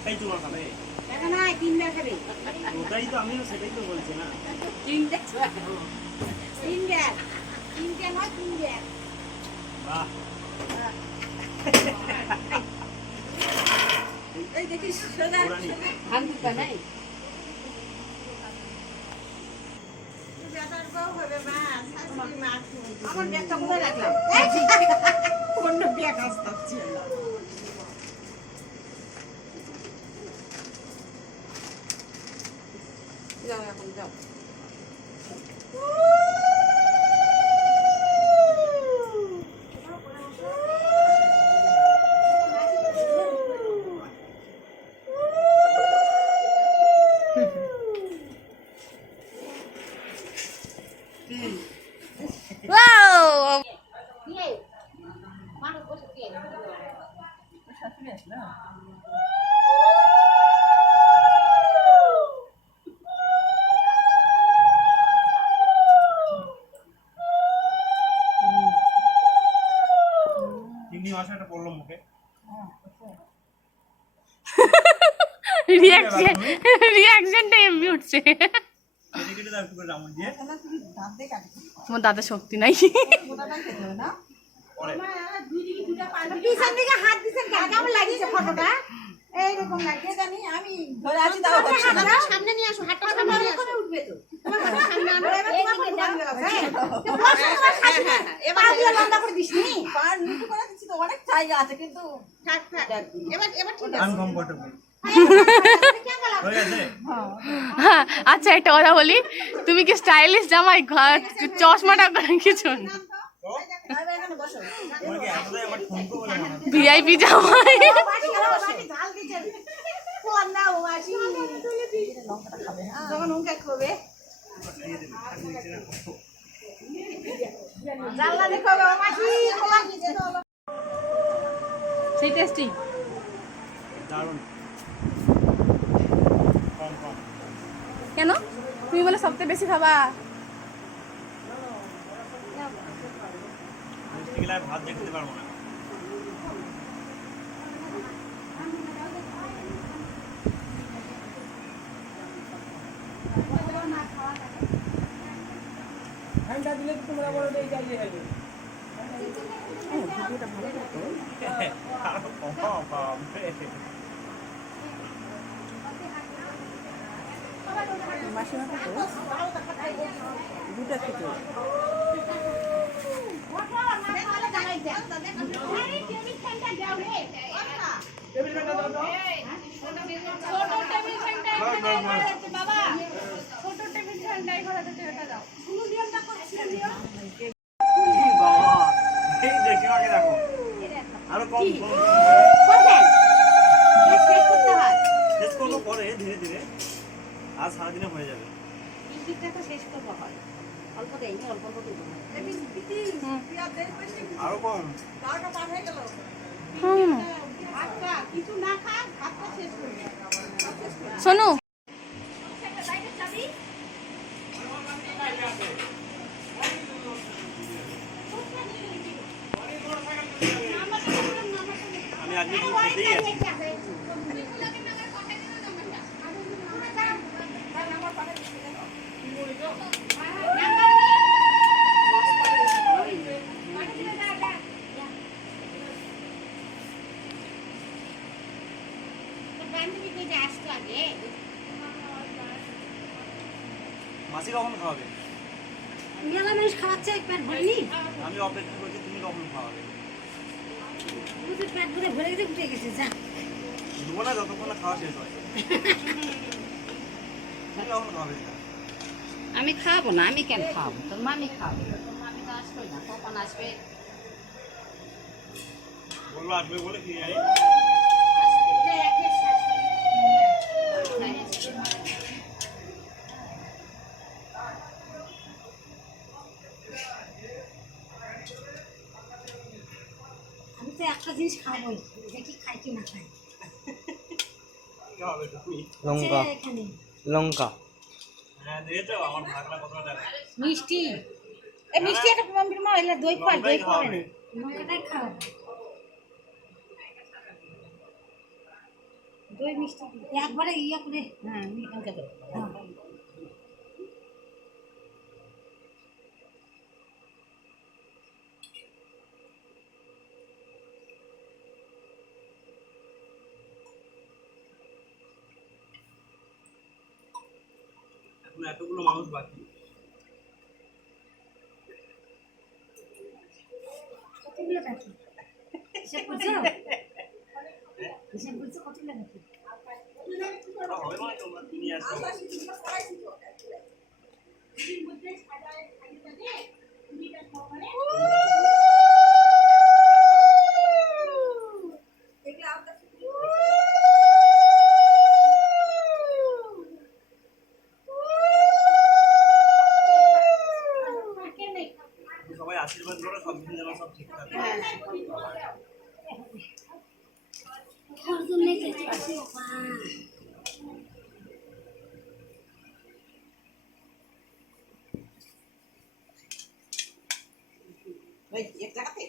একটাই চুমা খাবে না, তিনবার খাবে। ওটাই তো আমিও সেটাই তো বলছি না তিনবার নয়, তিনবার। বাহ এই দেখিস সোজা ওরানি। ভাঙতে নাই। আমার ব্যাগটা কোথায় রাখলাম? অন্য ব্যাগ আসতে যাও এখন যাও। চিংড়ি মাছটা পড়লো মুখে রিয়াকশনটা এমনি উঠছে। কেটে কেটে দাও একটু করে রামন দিয়ে তোমার দাদা শক্তি নাই। পরে পিছন দিকে হাত দিছেন কেন? কেমন লাগিছে ফটোটা? এইরকম লাগে জানি আমি ধরে আছি। দাও সামনে নিয়ে আসো, হাতটা সামনে নিয়ে আসো। উঠবে তো তোমার হাতটা সামনে আনো। এবার তোমার দাও। এবার দিয়ে লম্বা করে দিসনি। পার নিচু করে দিছি তো, অনেক জায়গা আছে কিন্তু থাক থাক। এবার ঠিক আছে। আনকমফোর্টেবল হয়ে গেছে হ্যাঁ, আচ্ছা একটা কথা বলি, তুমি কি স্টাইলিশ জামাই চশমাটা কিছু তোমাকে এতটাই আমার ঠুনকো বলে মনে হচ্ছে ভিআইপি জামাই? সেই টেস্টি দারুণ কম কম কেন? তুমি বলে সবচেয়ে বেশি খাবা। মিষ্টি গেলে আর ভাত দেখতে পারবো না ঠান্ডা দিলে তো তোমরা বলো এই যাই যাই আরো কম কম দুটা থেকে বাবা এই দেখি আগে দেখো আরো কম কম শেষ করবো পরে ধীরে ধীরে আজ সারাদিনে হয়ে যাবে শেষ করবো হয় অল্প দেয়নি, অল্প অল্প দেবো। আরো কম কিছু না খা, ভাতটা শেষ করবে। শোনো আমি আজকে খেতেই আছি মাসি কখন খাওয়াবে মেলা মানুষ খাওয়াচ্ছে, পেট ভরেনি। আমি অপেক্ষা করছি তুমি কখন খাওয়াবে পেট ভরে ভরে গেছে, উঠে গেছে। যা দেবো না যতক্ষণ না খাওয়া শেষ হয় তুমি কখন খাওয়াবে আমি খাবো না। আমি কেন খাবো? তোর মামি খাবো। তোর মামি তো আসবে না। কখন আসবে? বললো আসবে বলে কি জানি আমি তো একটা জিনিস খাবোই, দেখি খাই কি না খাই। কি হবে তুমি লঙ্কা এখানে লঙ্কা হ্যাঁ দিয়েছো আমার ভাগলা কতটা টাকা মিষ্টি, এই মিষ্টি একটা প্রমাণ এলে দই খাওয়া, দই খাওয়াবে না। লঙ্কাটাই খাওয়াবে। দই মিষ্টি একবারে ইয়ে করে হ্যাঁ মিষ্টি করে এখন এতগুলো মানুষ বাকি। কতগুলো বাকি হিসাব করছো হিসাব করছো কতগুলো বাকি ওটা হবে মানে তোমরা নিয়ে আসো। সবাই আশীর্বাদ করো, সব কিছু যেন সব ঠিকঠাক হয়। এক জায়গাতে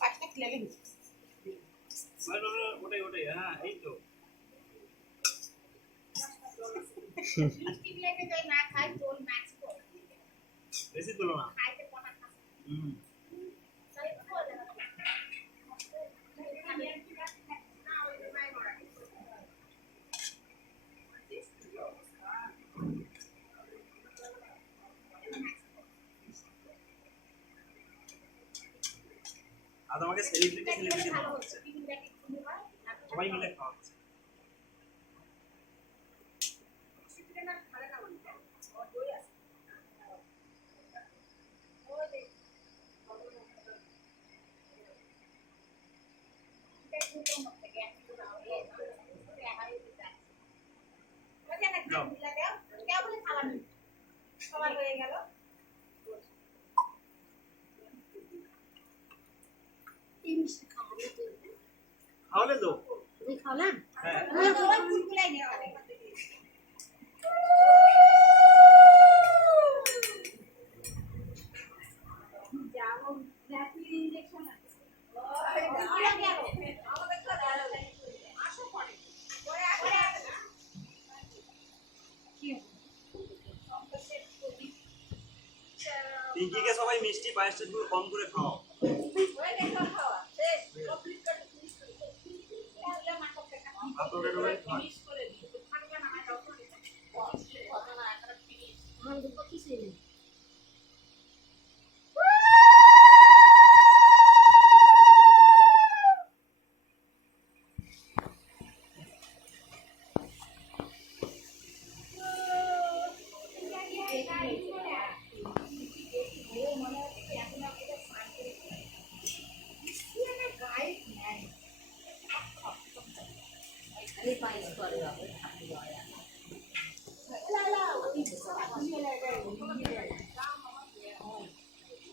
পাঁচটা খেলে ওটাই ওটাই, হ্যাঁ এই তো। বেশি তুলো না। হুম। আর তোমাকে সেলিব্রিটি খাওয়া হচ্ছে, সবাই মিলে খাওয়া হচ্ছে। খাওয়ালে তো? তুমি খাও না হ্যাঁ। পিঙ্কিকে সবাই মিষ্টি পায়েসটা একটু কম করে খাও। আপনাদের রোজ খান।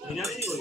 দিনাদি কই?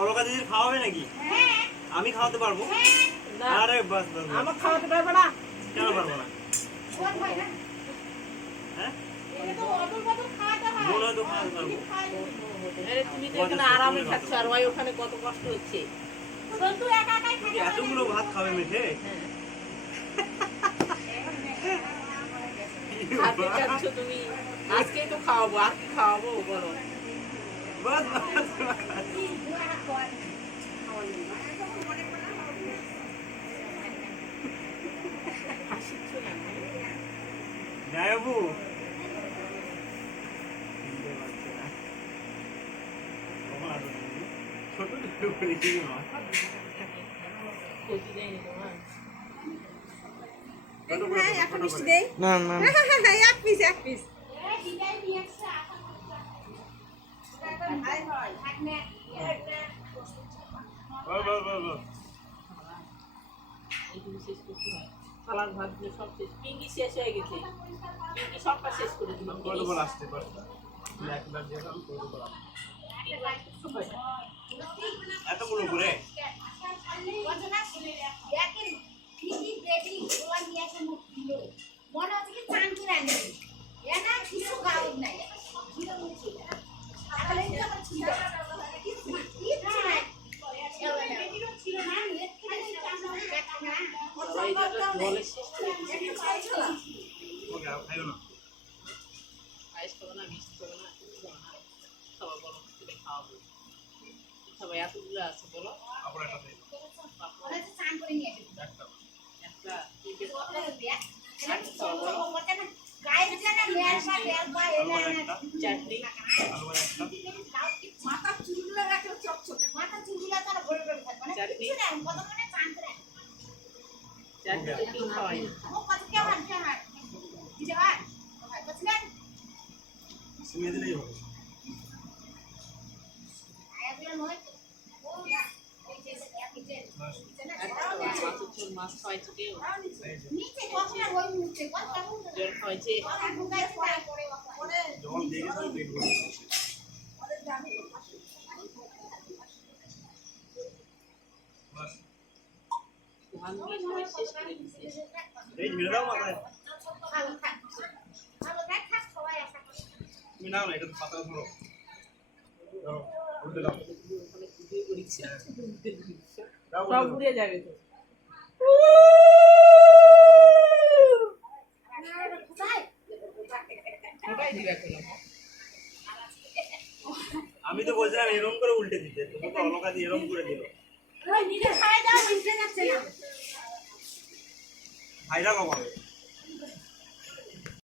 অলকা দিদির খাওয়াবে নাকি? আমি খাওয়াতে পারবো? আরে বাস বাস, আমার খাওয়াতে পারবে না? কেন পারবো না? হ্যাঁ মনে হয় তো খাওয়াতে পারবো। তুমি তো এখানে আরামে খাচ্ছ আর ওই ওখানে কত কষ্ট হচ্ছে। এতগুলো ভাত খাবে মেখে? খাতে চাচ্ছ তুমি, আজকেই তো খাওয়াবো, আর কি খাওয়াবো বলো? বাস বাস যাইবু ছোট ছোট করে দিও না। ক্ষতি দেয়নি তোমার? ছোট করে একটা মিষ্টি দেই না না এক পিস বস বস বস এইটুকু শেষ করতে হয় থালার ভাত দিয়ে সব শেষ পিঙ্কি শেষ হয়ে গেছে পিঙ্কি সবটা শেষ করে দিল করে দেবো লাস্টে করে এক লাখ দিয়ে আমি করে দেবো এতগুলো করে মনে হচ্ছে কি চান করে আনবে এটা কিছু গাউদ নাই তাহলে এটা আমার ছিল জলে শেষ করে দিচ্ছে ওকে আর খাইও না পায়েস খাবো না মিষ্টি খাবো না কিছু খাবো না সবাই বলো তুলে খাওয়াবো সবাই এতগুলো আছে বলো আবার একটা খাই চান করে নিয়ে আসবে একটা একটা তিনটে গায়ের জানা মেয়ার বা দেয়াল বা এলা না চাটনি আলু একটা মাথা চুলগুলো রাখো চকচকে মাথা চুলগুলো তার ভরে ভরে থাকবে না চাটনি। কিছু না কত মানে চান করে চাটনি তো কেউ খাওয়াই না ও কত কে হাত কে হাত দিছে ভাই ভাই বুঝলেন সিমে দিলেই হবে আয়াগুলো নয় তো ও এই যে এই যে বাস মাছের ঝোল মাছ খাওয়াইছে কেউ নিচে কখনো ওই মুখে কত জল খাওয়াইছে কথা ঢুকাই করে করে জল দিয়ে গেছে পেট ভরে বাস ধানগুলো সবাই শেষ করে দিচ্ছে এই ঝেড়ে দাও মাথায় ভালো থাক ভালো থাক সবাই আশা করি তুমি নাও না এটা তো পাতা ধরো দাও উল্টে দাও ওখানে ভিডিও করিচ্ছে দাও সব ঘুরে যাবে তো কোথায় ওটাই দিবে এখন আমি তো বলছিলাম এরকম করে উল্টে দিতে তুমি তো অলকা দিয়ে এরকম করে দিল ওই নিজে খাই দাও মিশে যাচ্ছে না ভাইরা কমাবে